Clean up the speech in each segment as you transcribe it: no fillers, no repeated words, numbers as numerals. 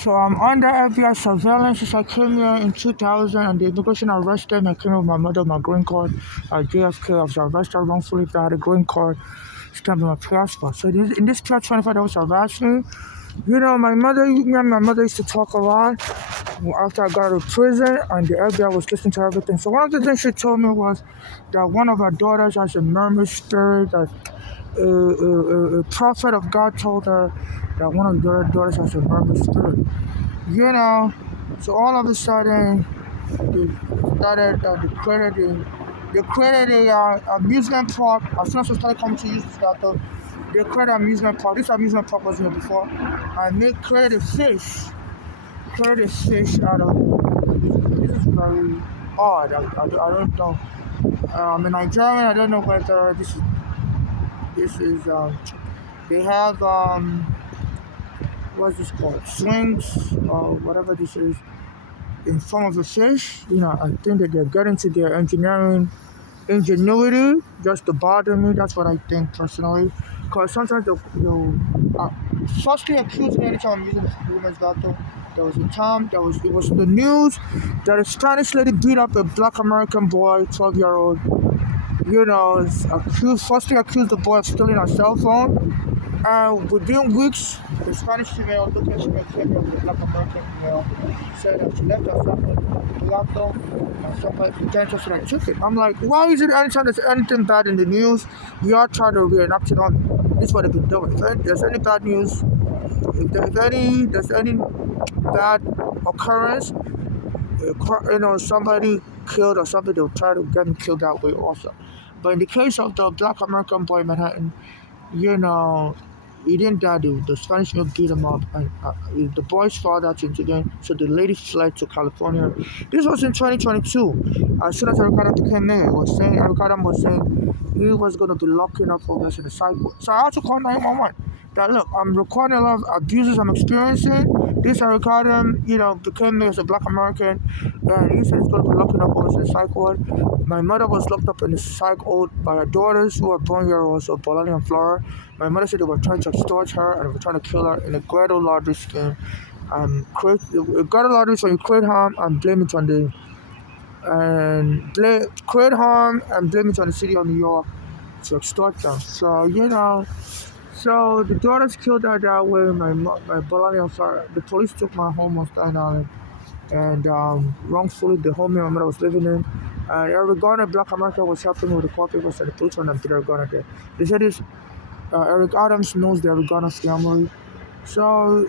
So I'm under FBI surveillance since I came here in 2000, and the immigration arrested me. I came with my mother, my green card at JFK. I was arrested wrongfully if I had a green card stamped on my passport. So in this period, 25 hours arrest me. Me and my mother used to talk a lot after I got out of prison, and the FBI was listening to everything. So one of the things she told me was that one of her daughters has a mermaid spirit, that a prophet of God told her that one of the daughters has a mermaid spirit. You know, so all of a sudden, they started, they created a amusement park. As soon as I started coming to use this battle, they created an amusement park. This amusement park wasn't here before. And they created a fish out of, this is very odd. I don't know. I'm a Nigerian. I don't know whether this is, they have, what's this called? Swings, or whatever this is, in form of a fish. I think that they're getting to their ingenuity just to bother me. That's what I think personally. Because sometimes they'll falsely accuse me anytime I'm using women's bathroom. There was a time it was in the news that a Spanish lady beat up a black American boy, 12-year-old. Falsely accused the boy of stealing her cell phone. And within weeks, the Spanish female, looking at female of the black American female, said that she left her cell phone in the laptop and somebody pretended to took it. I'm like, why is it anytime there's anything bad in the news, we all try to reenact it on me? This is what they've been doing. If there's any bad news, if there's any bad occurrence, somebody killed or something, they'll try to get me killed that way also. But in the case of the black American boy in Manhattan, you know, he didn't die. The Spanish people beat him up, and the boys saw that incident, so the lady fled to California. This was in 2022. As soon as Eric Adam became mayor, Eric Adam was saying he was going to be locking up homeless in the sidewalk. So I had to call 911. That look, I'm recording a lot of abuses I'm experiencing. This Eric Adam, became mayor as a black American, and he said he's going to be locking up homeless in the psych ward. My mother was locked up in the psych ward by her daughters who were born here also, Bolani and Flora. My mother said they were trying to extort her and they were trying to kill her in a Guido lottery scheme. Guido lottery, so you create harm and blame it on create harm and blame it on the city of New York to extort them. So the daughters killed her that way. My Bolani and Flora. The police took my home on Staten Island, and wrongfully the home my mother was living in. And Eric Garner, Black America, was helping me with the court papers, and the police went and beat Eric Garner there. They said this. Eric Adams knows the Eric Garner family. So,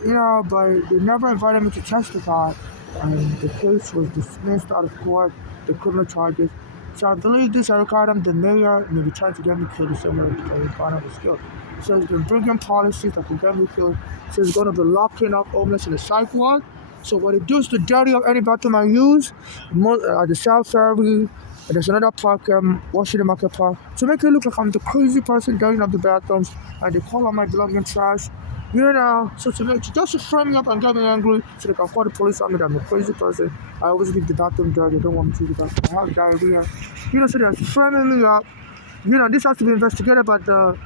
but they never invited me to testify, and the case was dismissed out of court, the criminal charges. So I believe this Eric Adams, the mayor, may be trying to get me killed the same way Eric Garner was killed. So he's been bringing policies that can get me killed. So he's going to be locking up homeless in the psych ward. So what it does to dirty up any bathroom I use, at the South Ferry, there's another park, Washington Market Park, to make it look like I'm the crazy person dirtying up the bathrooms, and they call all my belongings trash. So just to frame me up and get me angry, so they can call the police on me that I'm a crazy person. I always leave the bathroom dirty. They don't want me to use the bathroom. I have diarrhea. So they're framing me up. This has to be investigated by the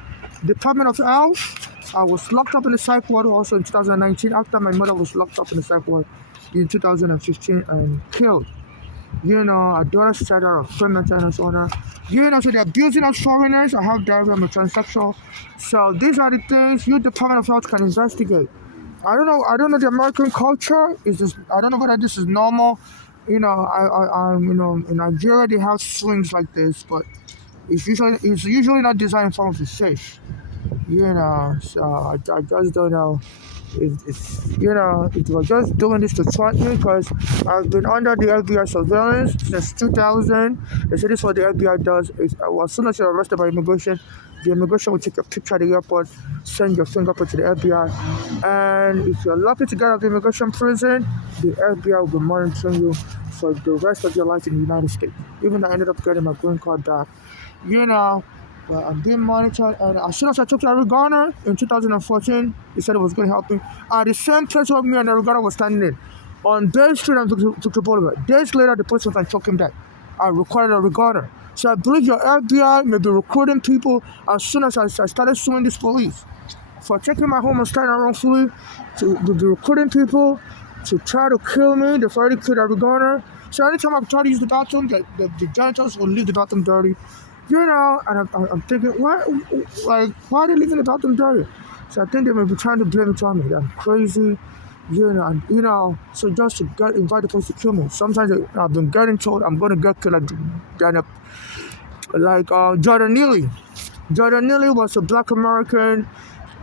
Department of Health. I was locked up in the psych ward also in 2019 after my mother was locked up in the psych ward in 2015 and killed. Our daughter said her friend maintenance owner. So they're abusing us foreigners. I have diarrhea, I'm a transsexual. So these are the things you Department of Health can investigate. I don't know the American culture. I don't know whether this is normal. I'm in Nigeria they have swings like this, but it's usually not designed in form of a fish. So I just don't know if we're just doing this to taunt me, because I've been under the FBI surveillance since 2000. They say this is what the FBI does. As soon as you're arrested by immigration, the immigration will take your picture at the airport, send your fingerprint to the FBI, and if you're lucky to get out of the immigration prison, the FBI will be monitoring you for the rest of your life in the United States. Even I ended up getting my green card back. But I'm being monitored, and as soon as I took to Eric Garner in 2014, he said it was going to help me. At the same place where me and Eric Garner was standing in, on Bay Street and Victoria Boulevard. Days later, the police went and took him back. I recorded Eric Garner. So I believe your FBI may be recruiting people as soon as I started suing this police for taking my home and starting wrongfully, to be recruiting people to try to kill me. They've already killed every gunner. So anytime I try to use the bathroom, the janitors will leave the bathroom dirty. And I'm thinking, why are they leaving the bathroom dirty? So I think they may be trying to blame it on me. That I'm crazy, so just to invite the police to kill me. Sometimes I've been getting told I'm going to get killed like Jordan Neely. Jordan Neely was a black American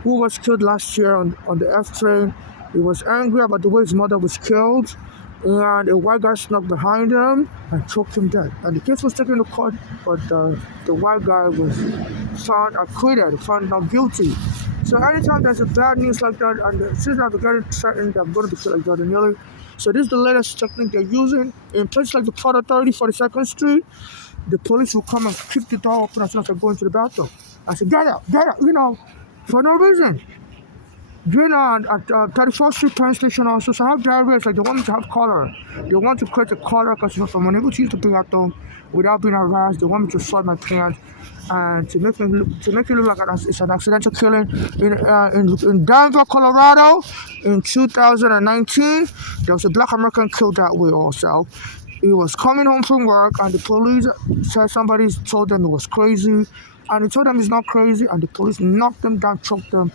who was killed last year on the F train. He was angry about the way his mother was killed, and a white guy snuck behind him and choked him dead. And the case was taken to court, but the white guy was found acquitted, found not guilty. So anytime there's a bad news like that, and since I've been getting threatened, I'm going to be killed like Jordan Neely. So this is the latest technique they're using. In places like the Port Authority, 42nd Street, the police will come and kick the door open as soon as I go into the bathroom. I said, get out, for no reason. At 34th Street train station also, so I have diarrhea. It's like they want me to have cholera. They want to create a cholera because if I'm unable to use the bathroom without being harassed, they want me to soil my pants and to make it look like it's an accidental killing. In Denver, Colorado, in 2019, there was a black American killed that way also. He was coming home from work, and the police said somebody told them he was crazy, and he told them he's not crazy, and the police knocked him down, choked him,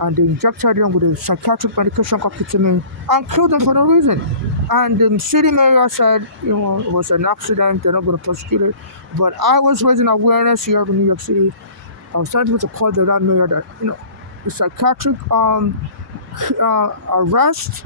and they injected him with a psychiatric medication called ketamine and killed him for no reason. And the city mayor said, it was an accident, they're not going to prosecute it. But I was raising awareness here in New York City. I was trying to call that mayor that, the psychiatric arrest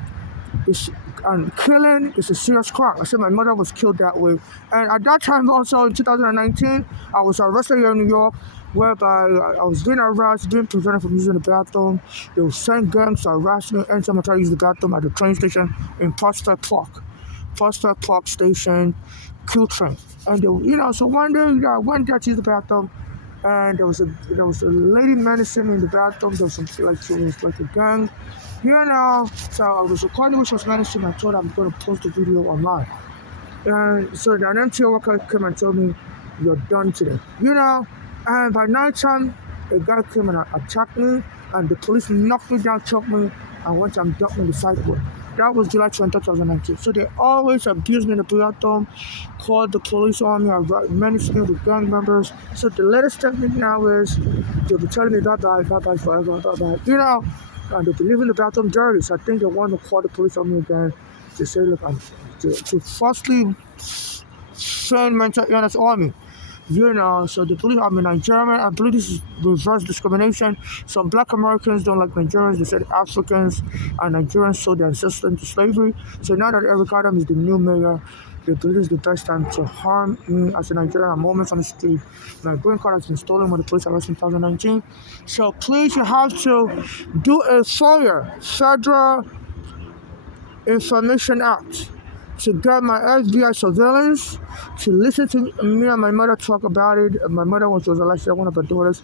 and killing is a serious crime. I said my mother was killed that way. And at that time also, in 2019, I was arrested here in New York, whereby I was being harassed, being prevented from using the bathroom. They would send gangs to harass me anytime I try to use the bathroom at the train station in Prospect Park Station, Q train. And so one day I went there to use the bathroom, and there was a lady menacing me in the bathroom. There was something like a gang. So I was recording which was menacing. I told her I'm going to post the video online. And so the MTA worker came and told me, you're done today. And by night time, a guy came and attacked me, and the police knocked me down, choked me, and went and dumped me on the sidewalk. That was July 20, 2019. So they always abused me in the bathroom, called the police on me, menaced me with gang members. So the latest technique now is they'll be telling me bye-bye forever, bye-bye, and they'll be leaving the bathroom dirty. So I think they want to call the police on me again to say, look, to falsely feign mental illness on me. So the police, I'm a Nigerian. I believe this is reverse discrimination. Some black Americans don't like Nigerians. They said Africans and Nigerians sold their ancestors into slavery. So now that Eric Adam is the new mayor, they believe it's the best time to harm me as a Nigerian. I'm homeless on the street. My green card has been stolen when the police arrested in 2019. So please, you have to do a FOIA, Federal Information Act, to get my FBI surveillance, to listen to me and my mother talk about it. My mother was elected one of her daughters,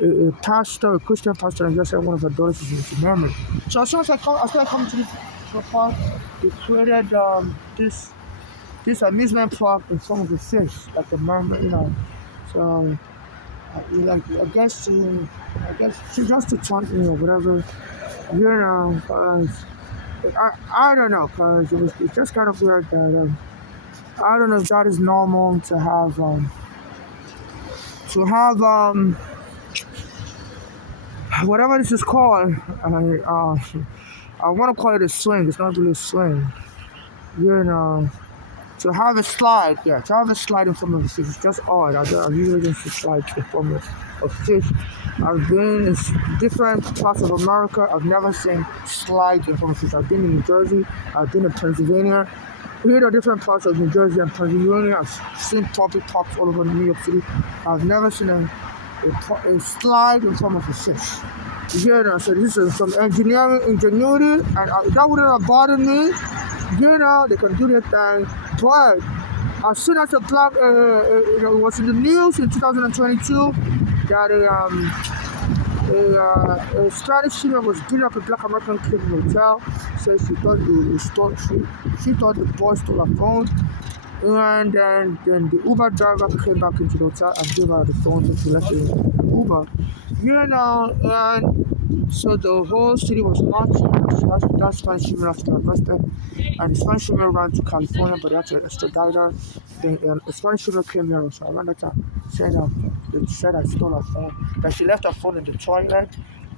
a pastor, a Christian pastor, and just said one of her daughters is married. So as soon as I started coming to the park, they created this amusement park in front of the fish, like a mermaid, So I guess just to taunt me or whatever, I don't know, cause it's just kind of weird that I don't know if that is normal to have whatever this is called. I want to call it a swing. It's not really a swing, To have a slide, to have a slide in front of the fish is just odd. I usually don't see slides in front of fish. I've been in different parts of America. I've never seen slides in front of fish. I've been in New Jersey. I've been in Pennsylvania. Here are different parts of New Jersey and Pennsylvania. I've seen public parks all over New York City. I've never seen a slide in front of a fish. So this is some ingenuity, and that wouldn't have bothered me. They can do their thing. But as soon as the black, it was in the news in 2022 that a Spanish female was beating up a black American kid in a hotel. So she thought the boy stole her phone. And then the Uber driver came back into the hotel and gave her the phone, and she left it in Uber. And So the whole city was marching. That Spanish female after arrested, and the Spanish female ran to California, but they had to extradite her. Then the Spanish female came here also around that time. They said I stole her phone. That she left her phone in the toilet,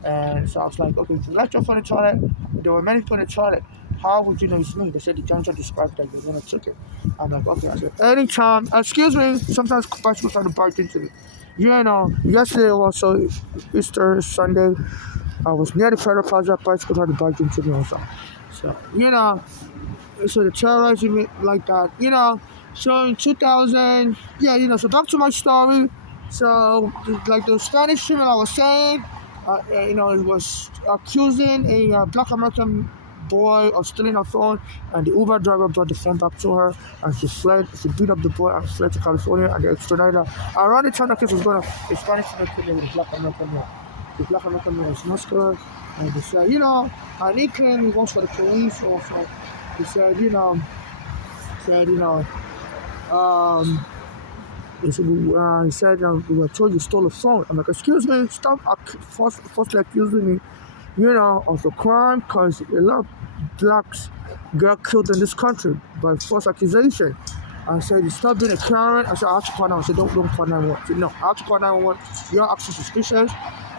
and so I was like, okay, if you left your phone in the toilet, there were many people in the toilet. How would you know it's me? They said the janitor described that they're gonna take it. I'm like, okay. I said, anytime, excuse me. Sometimes bicycles try to barge into me. You know, yesterday also Easter Sunday. I was near the Federal Plaza, bicycle tried to barge into me also. So, so they terrorizing me like that, So in 2000, yeah, so back to my story. So, like the Spanish female I was saying, it was accusing a black American boy of stealing her phone, and the Uber driver brought the phone back to her, and she fled. She beat up the boy and fled to California, and they extradited her. Around the time that case was going on, the Spanish female came in with the black American man. The black American man was muscular, and they said, and he claimed he works for the police also. He said, um, he said, we were told you stole a phone. I'm like, excuse me, stop falsely accusing me, of a crime, because a lot of blacks get killed in this country by false accusation. I said, you stop being a Karen. I said, I have to call 911. I said, don't call 911. I said, no, I have to call 911. You're actually suspicious.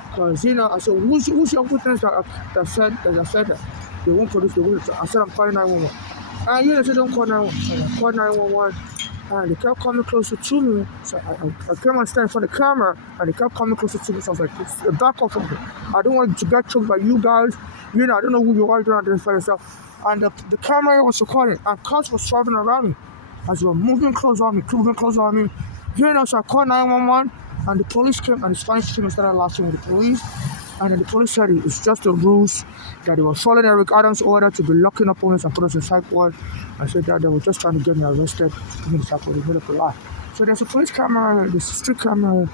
Because, I said, who's your witness that said that? They won't produce the witness. I said, I'm calling 911. And they said, don't call 911. So I called 911. And they kept coming closer to me. So I came and stand in front of the camera, and they kept coming closer to me. So I was like, back off from me. I don't want to get choked by you guys. I don't know who you are. You don't identify yourself. And the camera was recording, and cops were swerving around me as they were moving close on me. So I called 911, and the police came, and the Spanish team started lashing with the police. And then the police said it's just a ruse, that they were following Eric Adams' order to be locking up on us and put us in psych ward. I said that they were just trying to get me arrested, put me in psych ward, they made up a lie. So there's a police camera, there's a street camera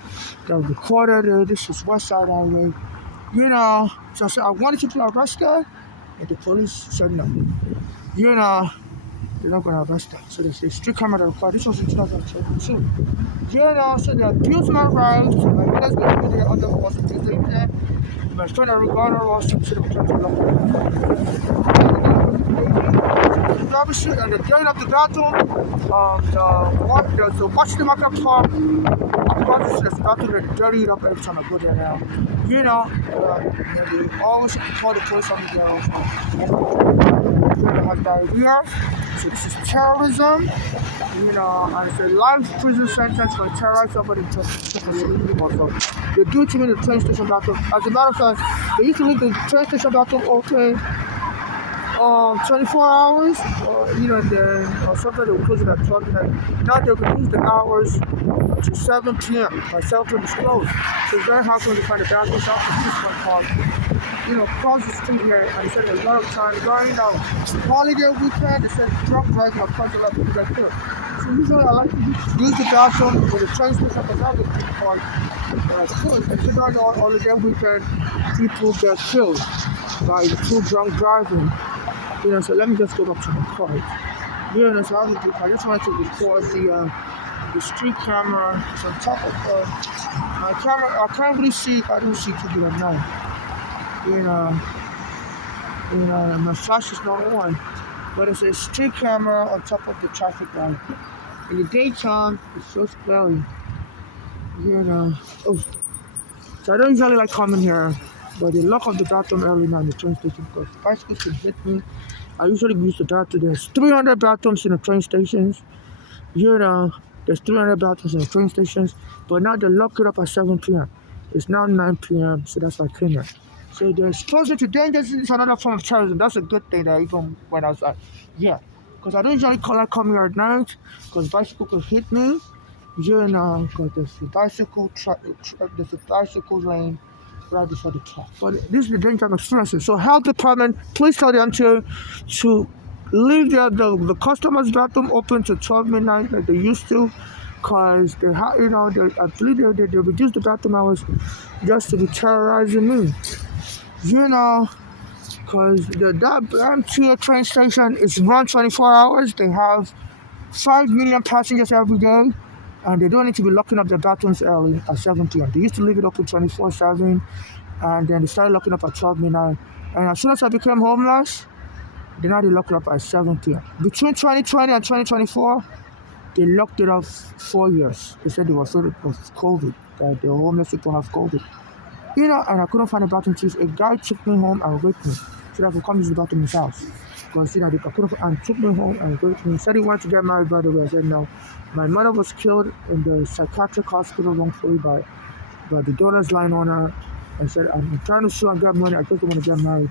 that recorded it. This is West Side Highway. So I said, I wanted people arrested, and the police said no. They're not going to arrest them. So there's a street camera that recorded. This was in 2022. So they abused my rights. So my brothers were doing their other force of there. My friend regarded us to the church of obviously, and they're getting up the bathroom. The Washington Market Park. Across the bathroom, they're dirty up every time I go there now. They always call the police on the girls. They have diarrhea. So this is terrorism. And it's a life prison sentence for terrorizing somebody in they do it to me in the train station bathroom. As a matter of fact, they used to leave the train station bathroom open 24 hours, or sometimes they will close it at 12 midnight. Now they reduce the hours to 7 p.m. By 7 p.m. is closed. So it's very hard for them to find a bathroom. So after this one across the street here, and they said a lot of time during the holiday weekend, they said drunk driving across the left right there. So usually I like to use the bathroom with the train station because I have a park. And during the holiday weekend, people get killed by too drunk driving. So let me just go back to my car. So I just wanted to record the street camera. It's on top of my camera. I can't really see. I don't see too good at night. My flash is not on, but it's a street camera on top of the traffic light. In the daytime, it's so cloudy. So I don't usually like coming here. But they lock up the bathroom early now in the train station because bicycles can hit me. I usually use the bathroom. There's 300 bathrooms in the train stations. There's 300 bathrooms in the train stations. But now they lock it up at 7 p.m. It's now 9 p.m. So that's why I came here. So the exposure to danger is another form of terrorism. That's a good thing that I even went outside. Yeah. Because I don't usually like coming here at night because bicycle can hit me. Because there's a bicycle lane right before the top. But this is the danger I'm experiencing. So health department, please tell them to leave the customers' bathroom open to 12 midnight like they used to, because I believe they reduced the bathroom hours just to be terrorizing me. Because the MTA train station is run 24 hours. They have 5 million passengers every day. And they don't need to be locking up their bathrooms early at 7 p.m. They used to leave it open 24/7. and then they started locking up at 12 midnight. And as soon as I became homeless, they now they locked it up at 7 p.m. Between 2020 and 2024, they locked it up 4 years. They said they were afraid of COVID, that the homeless people have COVID. And I couldn't find a bathroom to use. A guy took me home and raped me so that I could come use the bathroom in his house. Because I couldn't, and took me home and raped me. He said he wanted to get married, by the way. I said no. My mother was killed in the psychiatric hospital wrongfully by the daughter's lying on her. I said, I'm trying to sue and get money. I just don't want to get married.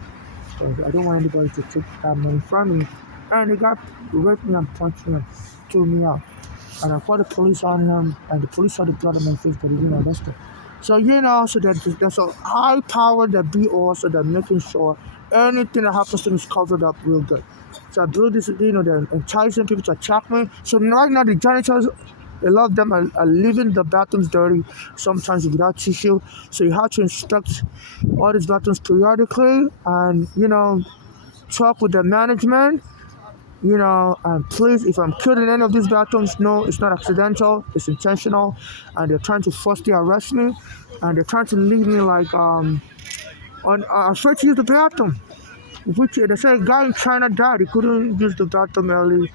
I don't want anybody to take that money from me. And the guy raped me and punched me and threw me out. And I called the police on him, and the police saw the blood on my face, but he didn't arrest him. So, so there's a high power that be also that making sure anything that happens to me is covered up real good. So I believe this, they're enticing people to attack me. So right now the janitors, a lot of them are leaving the bathrooms dirty, sometimes without tissue. So you have to inspect all these bathrooms periodically and, talk with the management, and please, if I'm killed in any of these bathrooms, no, it's not accidental, it's intentional, and they're trying to forcibly arrest me, and they're trying to leave me like, afraid to use the bathroom. Which they say a guy in China died, he couldn't use the bathroom early.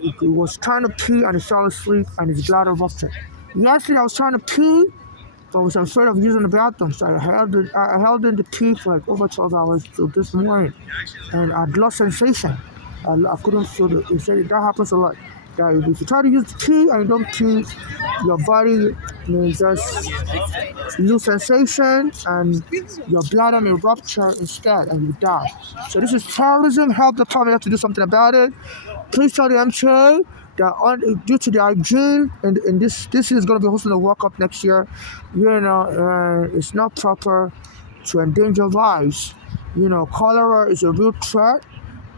He was trying to pee and he fell asleep and his bladder ruptured. Yesterday I was trying to pee, but I was afraid of using the bathroom, so I held in the pee for like over 12 hours till this morning, and I had lost sensation. I couldn't feel it. He said that happens a lot. That if you try to use the pee and you don't pee, your body may just lose sensation and your bladder may rupture instead and you die. So this is terrorism. Help the government have to do something about it. Please tell the MTA that due to the hygiene and this is going to be hosting the World Cup next year, it's not proper to endanger lives. Cholera is a real threat.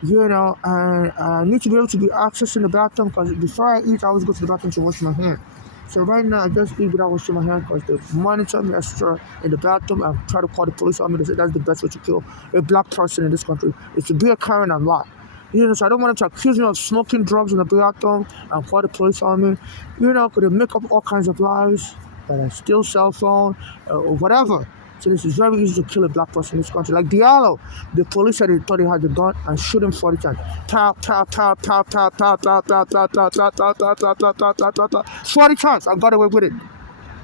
And I need to be able to be accessing the bathroom because before I eat, I always go to the bathroom to wash my hands. So right now, I just eat without washing my hands because they monitor me extra in the bathroom and try to call the police on me. They say that's the best way to kill a black person in this country is to be a Karen and lie. So I don't want them to accuse me of smoking drugs in the bathroom and call the police on me. Because they make up all kinds of lies that I steal cell phone or whatever. So this is very easy to kill a black person in this country. Like Diallo, the police said they thought he had the gun and shoot him 40 times. Pow, pow, pow, pow, pow, pow, pow, pow, pow, pow, pow, pow, pow, pow, pow, pow, pow, 40 times. I got away with it.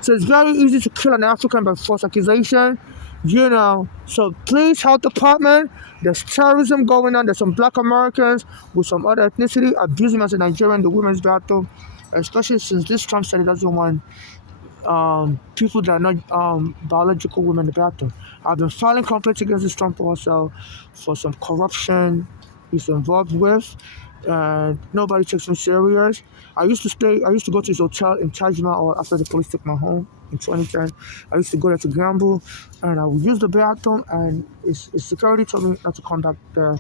So it's very easy to kill an African by false accusation. So please, health department, there's terrorism going on. There's some black Americans with some other ethnicity abusing us in Nigeria in the women's bathroom, especially since this Trump said he doesn't want people that are not biological women in the bathroom. I've been filing complaints against this Trump also for some corruption he's involved with. Nobody takes him serious. I used to go to his hotel in Taj Mahal after the police took my home in 2010. I used to go there to gamble, and I would use the bathroom, and his security told me not to come back there.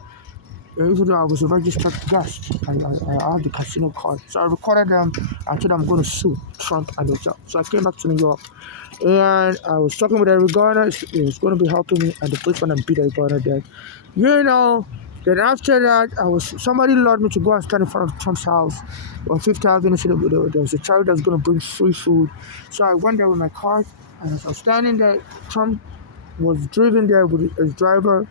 Even though I was a registered guest, I had the casino card. So I recorded them. I told them I'm going to sue Trump and the hotel. So I came back to New York. And I was talking with Eric Garner. He was going to be helping me. And the police went and beat Eric Garner dead. Then after that, somebody lured me to go and stand in front of Trump's house on Fifth Avenue. So there was a charity that was going to bring free food. So I went there with my car. And as I was standing there, Trump was driven there with his driver.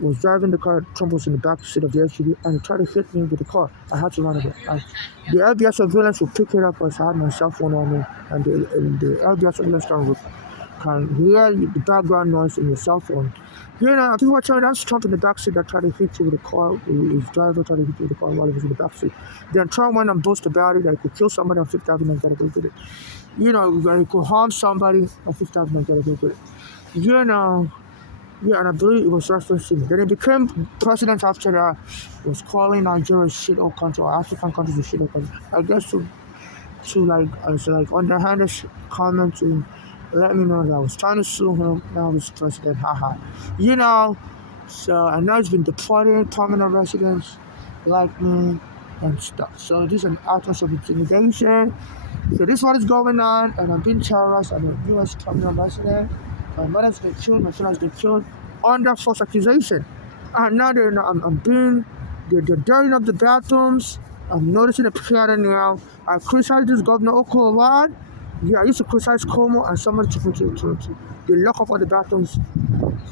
Was driving the car. Trump was in the back seat of the SUV and he tried to hit me with the car. I had to run away. The FBI surveillance will pick it up because I had my cell phone on me, and the FBI surveillance can hear the background noise in your cell phone. People were telling me that's Trump in the back seat that tried to hit you with the car. His driver tried to hit you with the car while he was in the back seat. Then Trump went and boasted about it that he could kill somebody on Fifth Avenue and get away with it. That he could harm somebody on Fifth Avenue and get away with it. Yeah, and I believe it was referencing. Then he became president after that. He was calling Nigeria a shithole country or African countries a shithole country. I guess to underhanded comment to let me know that I was trying to sue him. Now he's president. Haha. So and now he's been deporting permanent residents like me and stuff. So this is an act of intimidation. So this is what is going on, and I'm being terrorized. I'm a U.S. permanent resident. My mother's been killed, my son has been killed under false accusation. And now they're dirtying up the bathrooms. I'm noticing a pattern now. I criticized this governor Oko a lot. Yeah, I used to criticize Como and somebody took me to they lock up all the bathrooms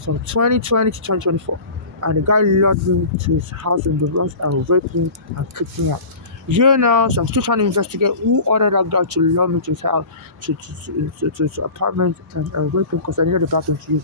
from 2020 to 2024. And the guy lured me to his house in the Bronx and raped me and kicked me out. Here now, so I'm still trying to investigate who ordered that guy to lure me to his house, to his apartment and rape him because I needed the bathroom to use.